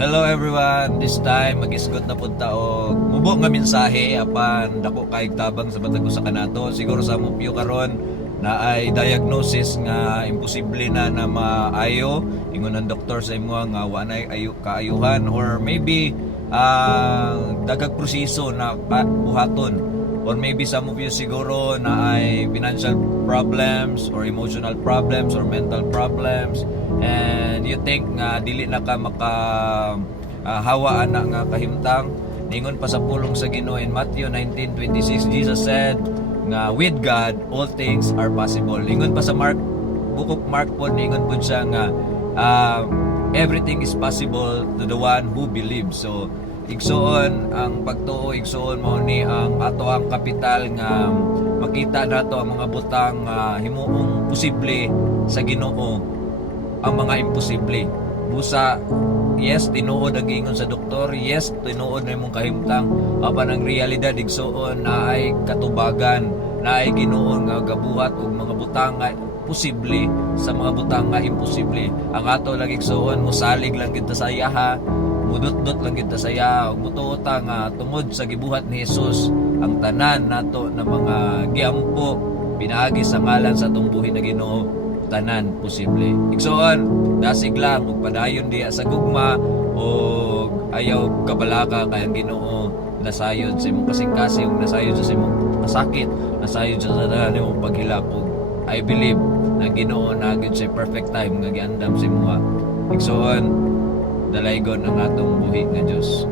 Hello everyone, this time magisgot na punta og mubo nga mensahe apan dako kay tabang sa matag usa kanato. Siguro sa mupyo karon na ay diagnosis nga imposible na maayo ingon ang doktor sa imo nga wa na kaayuhan or maybe dagag proseso na buhaton, or maybe some of you siguro na ay financial problems or emotional problems or mental problems, and you think nga dili na ka maka hawaan na nga kahimtang. Ningon pa sa pulong sa Ginoo in Matthew 19:26, Jesus said nga with God all things are possible. Ningon pa sa book of Mark po, ningon po siya nga everything is possible to the one who believes. So igsoon ang pagtuo, igsoon mao ni ang ato ang kapital nga makita nato ang mga butang himuong posible sa Ginoo, ang mga imposible. Busa, yes, tinuod ang giingon sa doktor, yes, tinuod na imong kahimtang, apan ang realidad igsoon na ay katubagan, na ay Ginoo nga gabuhat og mga butang nga posible sa mga butang nga imposible. Ang ato lang igsoon, musalig lang kita sa iyaha, mudot-dot lang kita sa iya, ug mutuota nga tungod sa gibuhat ni Jesus ang tanan nato na mga giampo pinaagi sa ngalan sa atong buhi na Ginoo, tanan posible. Igsoon, dasig lang ug padayon diha sa gugma o ayaw kabalaka kay ang Ginoo nasayod sa imong kasing-kasing, nasayod sa imong masakit, nasayod sa tanan imong paghilak. Ug I believe na Ginoo na gyud sa perfect time nga giandam sa imong igsoon, dalaygon ang atong buhi nga Dios.